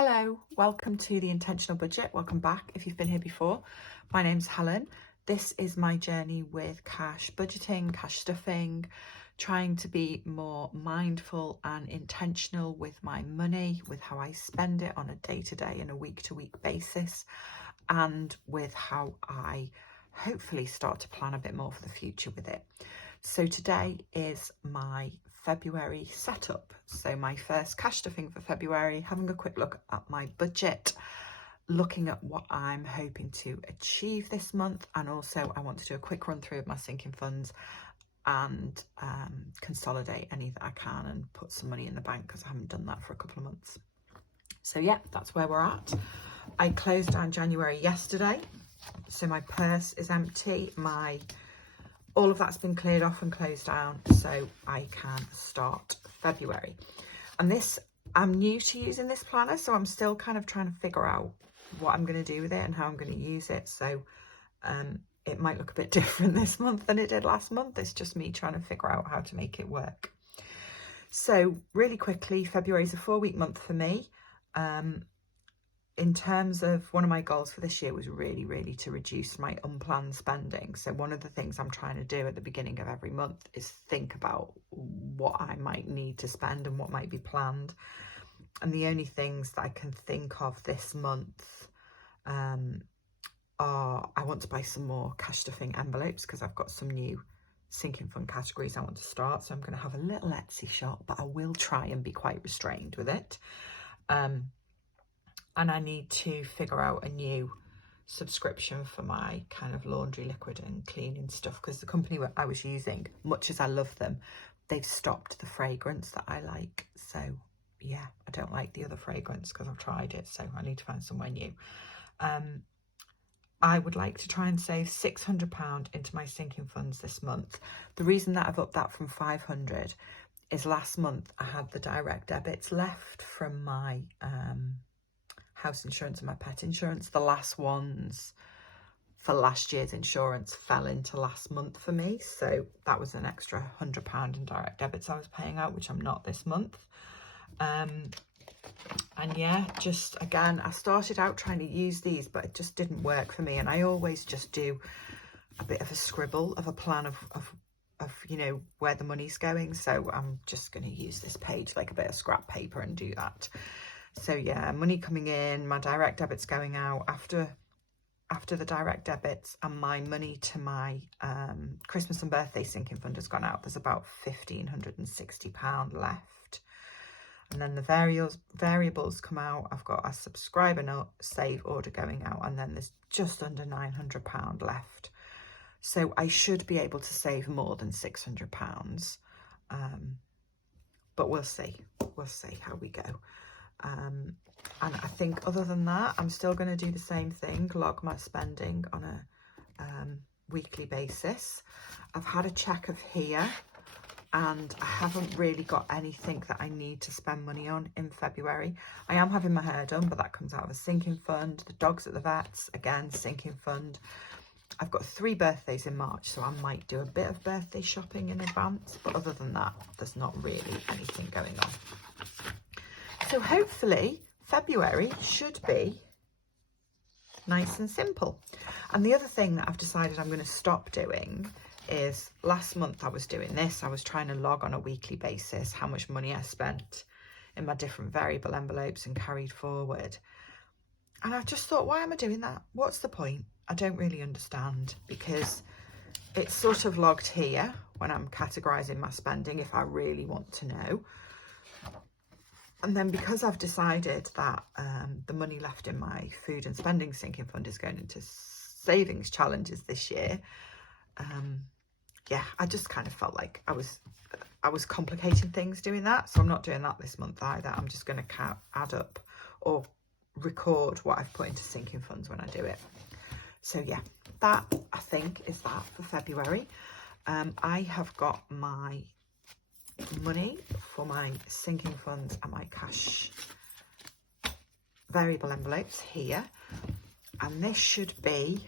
Hello, welcome to the Intentional Budget. Welcome back if you've been here before. My name's Helen. This is my journey with cash budgeting, cash stuffing, trying to be more mindful and intentional with my money, with how I spend it on a day-to-day and a week-to-week basis, and with how I hopefully start to plan a bit more for the future with it. So today is my February setup. So my first cash stuffing for February, having a quick look at my budget, looking at what I'm hoping to achieve this month. And also I want to do a quick run through of my sinking funds and consolidate any that I can and put some money in the bank because I haven't done that for a couple of months. So yeah, that's where we're at. I closed down January yesterday. So my purse is empty. All of that's been cleared off and closed down, so I can start February. And I'm new to using this planner, so I'm still kind of trying to figure out what I'm going to do with it and how I'm going to use it. So it might look a bit different this month than it did last month. It's just me trying to figure out how to make it work. So really quickly, February is a 4-week month for me. In terms of one of my goals for this year was really to reduce my unplanned spending. So one of the things I'm trying to do at the beginning of every month is think about what I might need to spend and what might be planned. And the only things that I can think of this month are I want to buy some more cash stuffing envelopes because I've got some new sinking fund categories I want to start. So I'm going to have a little Etsy shop, but I will try and be quite restrained with it. And I need to figure out a new subscription for my kind of laundry liquid and cleaning stuff because the company I was using, much as I love them, they've stopped the fragrance that I like. So yeah, I don't like the other fragrance because I've tried it. So I need to find somewhere new. I would like to try and save £600 into my sinking funds this month. The reason that I've upped that from 500 is last month I had the direct debits left from my house insurance and my pet insurance. The last ones for last year's insurance fell into last month for me, so that was an extra £100 in direct debits I was paying out, which I'm not this month. And yeah, just again, I started out trying to use these, but it just didn't work for me, and I always just do a bit of a scribble of a plan of you know where the money's going. So I'm just going to use this page like a bit of scrap paper and do that. So yeah, money coming in, my direct debits going out. After the direct debits and my money to my Christmas and birthday sinking fund has gone out, there's about £1,560 left. And then the variables come out. I've got a subscriber note save order going out, and then there's just under £900 left. So I should be able to save more than £600. But we'll see how we go. And I think other than that, I'm still going to do the same thing, log my spending on a weekly basis. I've had a check of here and I haven't really got anything that I need to spend money on in February. I am having my hair done, but that comes out of a sinking fund. The dog's at the vet's, again, sinking fund. I've got 3 birthdays in March, so I might do a bit of birthday shopping in advance. But other than that, there's not really anything going on. So hopefully February should be nice and simple. And the other thing that I've decided I'm going to stop doing is, last month I was doing this. I was trying to log on a weekly basis how much money I spent in my different variable envelopes and carried forward. And I just thought, why am I doing that? What's the point? I don't really understand, because it's sort of logged here when I'm categorising my spending if I really want to know. And then because I've decided that the money left in my food and spending sinking fund is going into savings challenges this year, yeah, I just kind of felt like I was complicating things doing that. So I'm not doing that this month either. I'm just going to add up or record what I've put into sinking funds when I do it. So yeah, that I think is that for February. I have got my money for my sinking funds and my cash variable envelopes here, and this should be,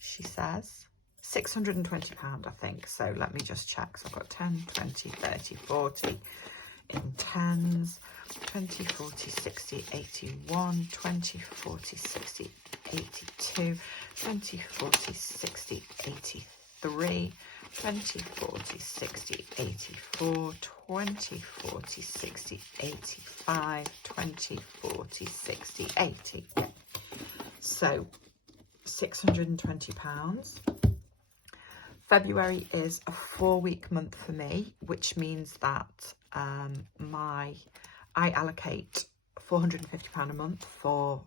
she says, £620 I think. So let me just check. So I've got 10, 20, 30, 40. in tens. 20, 40, 60, 81, 20, 40, 60, 82, 20, 40, 60, 83, 20, 40, 60, 84, 20, 40, 60, 85, 20, 40, 60, 80. So £620. February is a 4-week month for me, which means that I allocate £450 a month for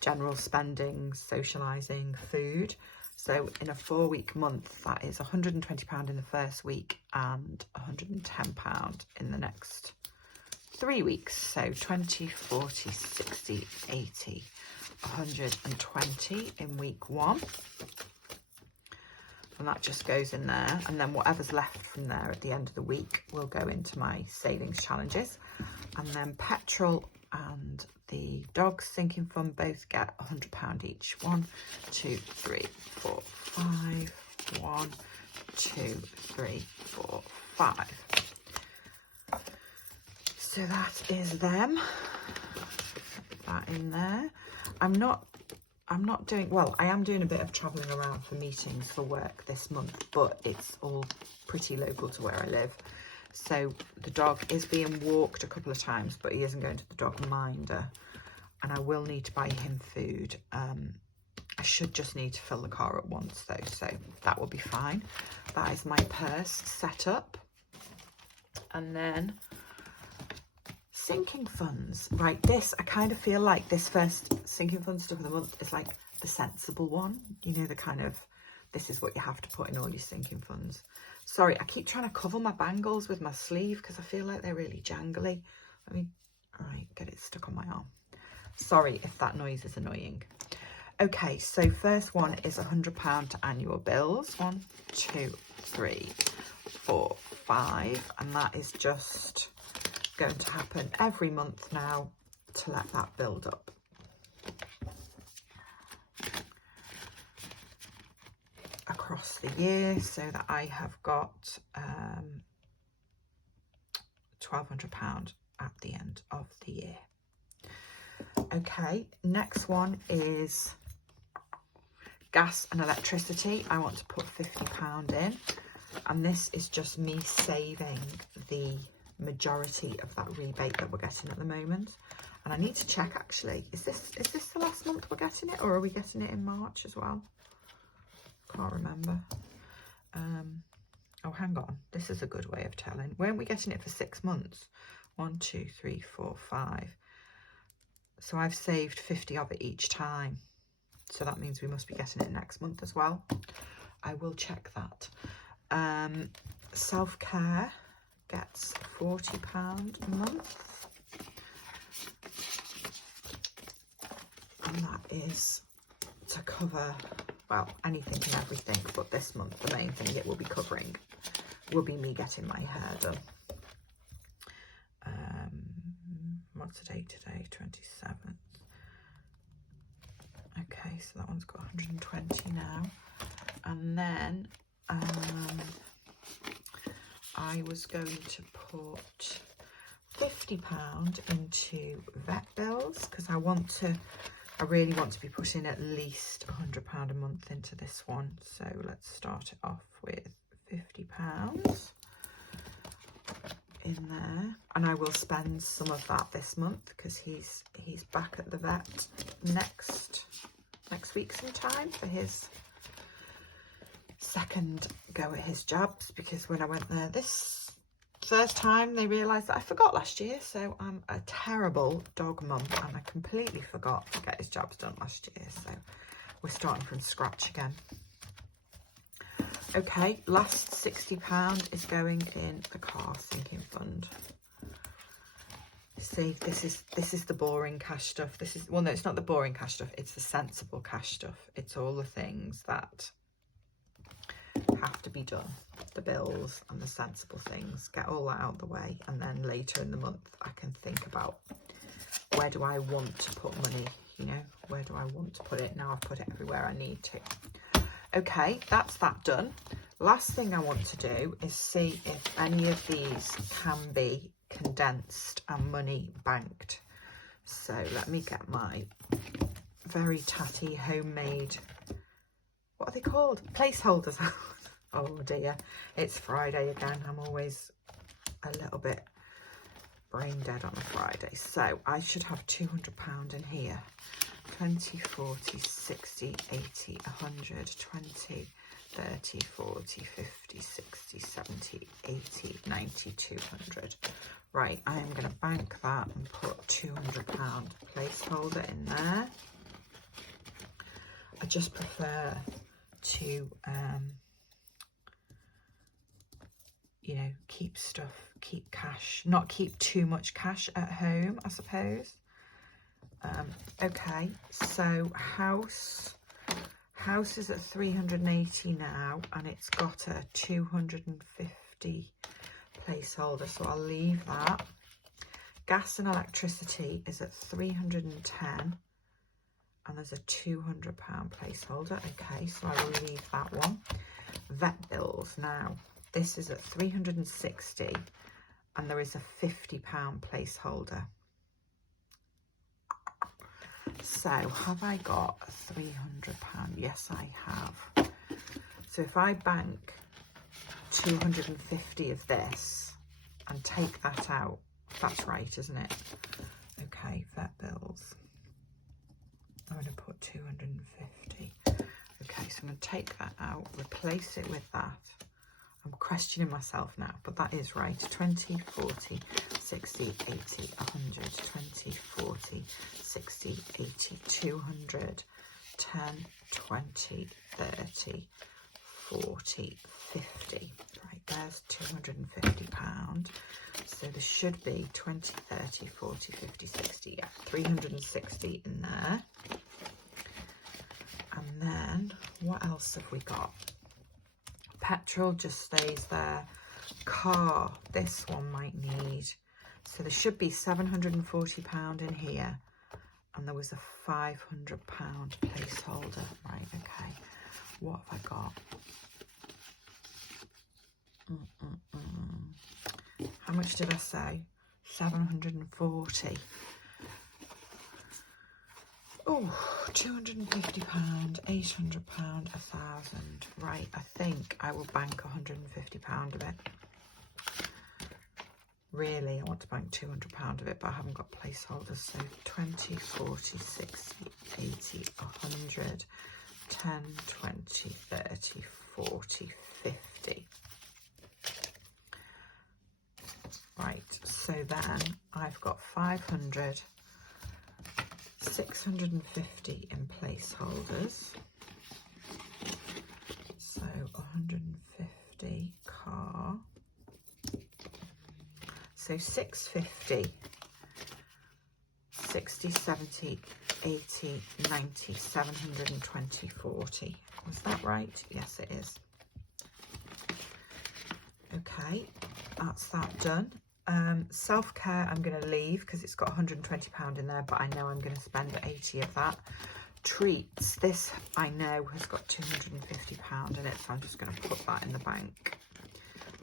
general spending, socialising, food. So in a 4-week month, that is £120 in the first week and £110 in the next 3 weeks. So 20, 40, 60, 80, 120 in week 1. And that just goes in there, and then whatever's left from there at the end of the week will go into my savings challenges. And then petrol and the dog's sinking fund both get £100 each. 1, 2, 3, 4, 5. 1, 2, 3, 4, 5. So that is them. Put that in there. I'm not doing, well, I am doing a bit of travelling around for meetings for work this month, but it's all pretty local to where I live. So the dog is being walked a couple of times, but he isn't going to the dog minder, and I will need to buy him food. I should just need to fill the car at once though, so that will be fine. That is my purse set up. And then sinking funds. Right, this, I kind of feel like this first sinking fund stuff of the month is like the sensible one. You know, the kind of, this is what you have to put in all your sinking funds. Sorry, I keep trying to cover my bangles with my sleeve because I feel like they're really jangly. Let me, all right, get it stuck on my arm. Sorry if that noise is annoying. Okay, so first one is £100 to annual bills. 1, 2, 3, 4, 5. And that is just going to happen every month now to let that build up. Across the year, so that I have got £1,200 at the end of the year. Okay, next one is gas and electricity. I want to put £50 in, and this is just me saving the majority of that rebate that we're getting at the moment. And I need to check, actually, is this the last month we're getting it, or are we getting it in March as well? Can't remember. Oh, hang on, this is a good way of telling. Weren't we getting it for 6 months? 1, 2, 3, 4, 5. So I've saved 50 of it each time, so that means we must be getting it next month as well. I will check that. Self-care gets £40 a month, and that is to cover, well, anything and everything, but this month the main thing it will be covering will be me getting my hair done. What's the date today? 27th. Okay, so that one's got 120 now. And then I was going to put £50 into vet bills because I really want to be putting at least £100 a month into this one. So let's start it off with £50 in there, and I will spend some of that this month because he's back at the vet next week sometime for his second go at his jabs, because when I went there this first time they realised that I forgot last year, so I'm a terrible dog mum and I completely forgot to get his jabs done last year, so we're starting from scratch again. Okay, last £60 is going in the car sinking fund. See, this is the boring cash stuff. This is, well, no, it's not the boring cash stuff, it's the sensible cash stuff. It's all the things that have to be done, the bills and the sensible things. Get all that out of the way, and then later in the month I can think about where do I want to put money, you know, where do I want to put it. Now I've put it everywhere I need to. Okay, that's that done. Last thing I want to do is see if any of these can be condensed and money banked. So let me get my very tatty homemade, what are they called? Placeholders. Oh dear, it's Friday again. I'm always a little bit brain dead on a Friday. So I should have £200 in here. 20, 40, 60, 80, 100, 20, 30, 40, 50, 60, 70, 80, 90, 200. Right, I am going to bank that and put £200 placeholder in there. I just prefer to, you know, keep cash, not keep too much cash at home, I suppose. Okay, so house is at 380 now, and it's got a 250 placeholder, so I'll leave that. Gas and electricity is at 310, and there's a £200 placeholder. Okay, so I will leave that one. Vet bills now, this is at 360, and there is a £50 placeholder. So have I got £300? Yes, I have. So if I bank 250 of this and take that out, that's right, isn't it? Okay, vet bills. I'm going to put 250. Okay, so I'm going to take that out, replace it with that. I'm questioning myself now, but that is right. 20, 40, 60, 80, 100, 20, 40, 60, 80, 200, 10, 20, 30, 40, 50. Right, there's £250. So there should be 20, 30, 40, 50, 60. Yeah, 360 in there. And then what else have we got? Petrol just stays there. Car, this one might need. So there should be £740 in here. And there was a £500 placeholder. Right, okay. What have I got? How much did I say? 740. Oh, £250, £800, 1,000. Right, I think I will bank £150 of it. Really, I want to bank £200 of it, but I haven't got placeholders. So 20, 40, 60, 80, 100, 10, 20, 30, 40, 50. Right, so then I've got 500, 650 in placeholders. So 150 car. So 650, 60, 70, 80, 90, 720, 40. Was that right? Yes, it is. Okay, that's that done. Self-care I'm going to leave because it's got £120 in there, but I know I'm going to spend 80 of that. Treats, this I know has got £250 in it, so I'm just going to put that in the bank.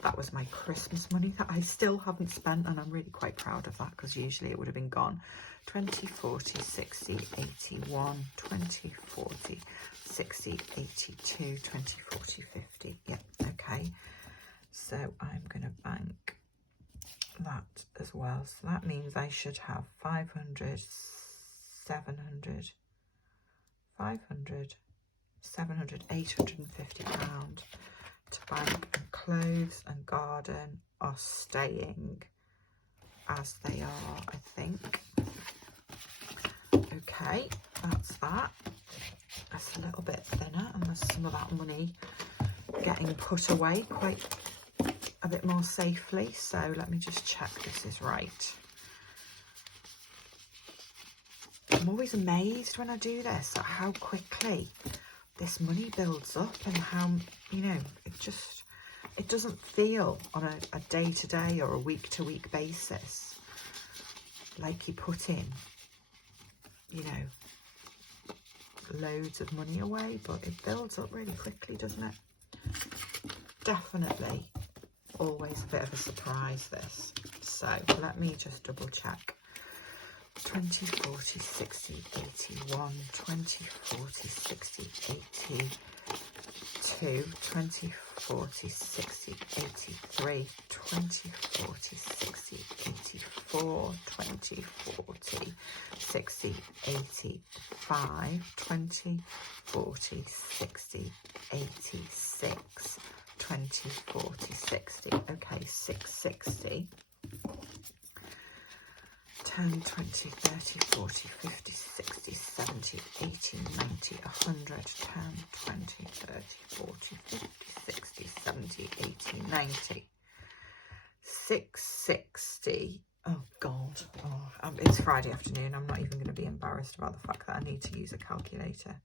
That was my Christmas money that I still haven't spent, and I'm really quite proud of that because usually it would have been gone. 20, 40, 60, 81, 20, 40, 60, 82, 20, 40, 50. Yep, okay. So I'm going to bank that as well. So that means I should have 500, 700, 500, 700, £850 to bank, and clothes and garden are staying as they are, I think. Okay, that's that. That's a little bit thinner, and there's some of that money getting put away quite a bit more safely. So let me just check this is right. I'm always amazed when I do this at how quickly this money builds up, and how, you know, it doesn't feel on a day-to-day or a week-to-week basis like you put in, you know, loads of money away, but it builds up really quickly, doesn't it? definitely always a bit of a surprise, this. So let me just double check. 20, 40, 60, 81, 20, 40, 60, 82, 20, 40, 60, 83, 20, 40, 60, 84, 20, 40, 60, 85, 20, 40, 60, 86, 20, 40, 60. Okay, 660. 10, 20, 30, 40, 50, 60, 70, 80, 90, 100, 10, 20, 30, 40, 50, 60, 70, 80, 90. 660. Oh, God. Oh, it's Friday afternoon. I'm not even going to be embarrassed about the fact that I need to use a calculator.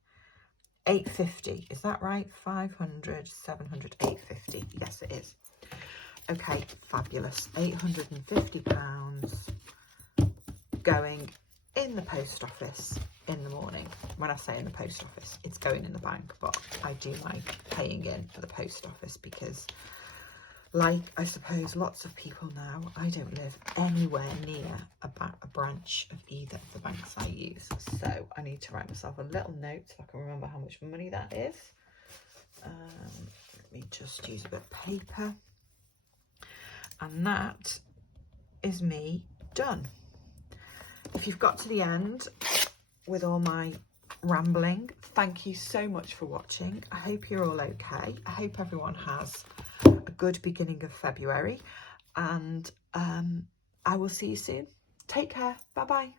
850. Is that right? 500, 700, 850. Yes, it is. Okay, fabulous. £850. Going in the post office in the morning. When I say in the post office, it's going in the bank, but I do my paying in for the post office because, like I suppose lots of people now, I don't live anywhere near a branch of either of the banks I use. So I need to write myself a little note so I can remember how much money that is. Let me just use a bit of paper. And that is me done. If you've got to the end with all my rambling, thank you so much for watching. I hope you're all okay. I hope everyone has a good beginning of February, and I will see you soon. Take care. Bye bye.